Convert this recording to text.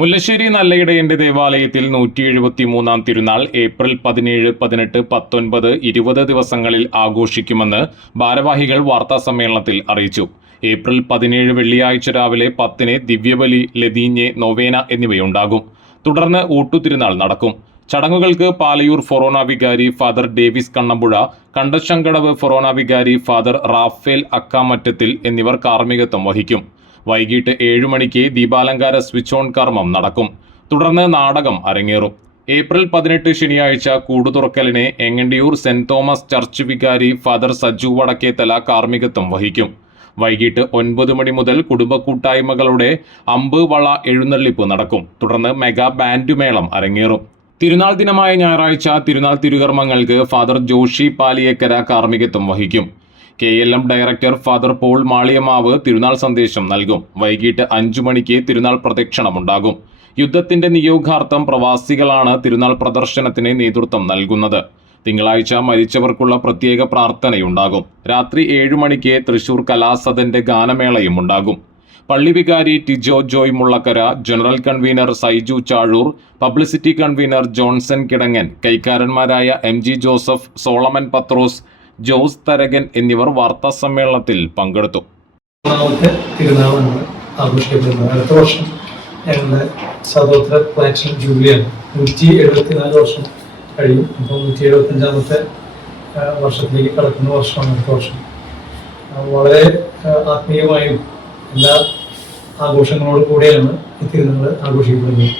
മുല്ലശ്ശേരി നല്ലയിടയന്റെ ദേവാലയത്തിൽ 173 തിരുനാൾ ഏപ്രിൽ 17, 18, 19, 20 ദിവസങ്ങളിൽ ആഘോഷിക്കുമെന്ന് ഭാരവാഹികൾ വാർത്താസമ്മേളനത്തിൽ അറിയിച്ചു. ഏപ്രിൽ 17 വെള്ളിയാഴ്ച രാവിലെ 10-ന് ദിവ്യബലി, ലതീഞ്ഞ്, നൊവേന എന്നിവയുണ്ടാകും. തുടർന്ന് ഊട്ടുതിരുനാൾ നടക്കും. ചടങ്ങുകൾക്ക് പാലയൂർ ഫൊറോന വികാരി ഫാദർ ഡേവിസ് കണ്ണമ്പുഴ, കണ്ടശങ്കടവ് ഫൊറോന വികാരി ഫാദർ റാഫേൽ അക്കാമറ്റത്തിൽ എന്നിവർ കാർമ്മികത്വം വഹിക്കും. വൈകിട്ട് 7 മണിക്ക് ദീപാലങ്കാര സ്വിച്ച് ഓൺ കർമ്മം നടക്കും. തുടർന്ന് നാടകം അരങ്ങേറും. ഏപ്രിൽ 18 ശനിയാഴ്ച കൂടുതുറക്കലിന് എങ്ങണ്ടിയൂർ സെന്റ് തോമസ് ചർച്ച് വികാരി ഫാദർ സജു വടക്കേത്തല കാർമ്മികത്വം വഹിക്കും. വൈകിട്ട് 9 മണി മുതൽ കുടുംബ കൂട്ടായ്മകളുടെ അമ്പ് വള എഴുന്നള്ളിപ്പ് നടക്കും. തുടർന്ന് മെഗാ ബാൻഡുമേളം അരങ്ങേറും. തിരുനാൾ ദിനമായ ഞായറാഴ്ച തിരുനാൾ തിരുകർമ്മങ്ങൾക്ക് ഫാദർ ജോഷി പാലിയേക്കര കാർമ്മികത്വം വഹിക്കും. KLM director father Paul Maliyamavu തിരുനാൾ സന്ദേശം നൽകും. വൈകിട്ട് 5 മണിക്ക് തിരുനാൾ പ്രദക്ഷിണമുണ്ടാകും. യുദ്ധത്തിന്റെ നിയോഗാർത്ഥം പ്രവാസികളാണ് തിരുനാൾ പ്രദർശനത്തിന് നേതൃത്വം നൽകുന്നത്. തിങ്കളാഴ്ച മരിച്ചവർക്കുള്ള പ്രത്യേക പ്രാർത്ഥനയുണ്ടാകും. രാത്രി 7 മണിക്ക് തൃശൂർ കലാസദന്റെ ഗാനമേളയും ഉണ്ടാകും. പള്ളി വികാരി Tijo Joy Mullakkara, general convener Saiju Chazhoor, publicity convener Johnson Kidangan, കൈക്കാരന്മാരായ MG ജോസഫ്, സോളമൻ പത്രോസ്, ജോസ് തരകൻ എന്നിവർ വാർത്താ സമ്മേളനത്തിൽ പങ്കെടുത്തു. തിരുനാളാണ് ആഘോഷിക്കപ്പെടുന്നത്. അടുത്ത വർഷം ഞങ്ങളുടെ സഹോദര പ്ലാറ്റിനം ജൂബിലിയാണ്. 174 വർഷം കഴിയും. അപ്പോൾ 175ാമത്തെ വർഷത്തിലേക്ക് കടക്കുന്ന വർഷമാണ് അടുത്ത വർഷം. വളരെ ആത്മീയമായും എല്ലാ ആഘോഷങ്ങളോടും കൂടിയാണ് ഈ തിരുനാൾ ആഘോഷിക്കപ്പെടുന്നത്.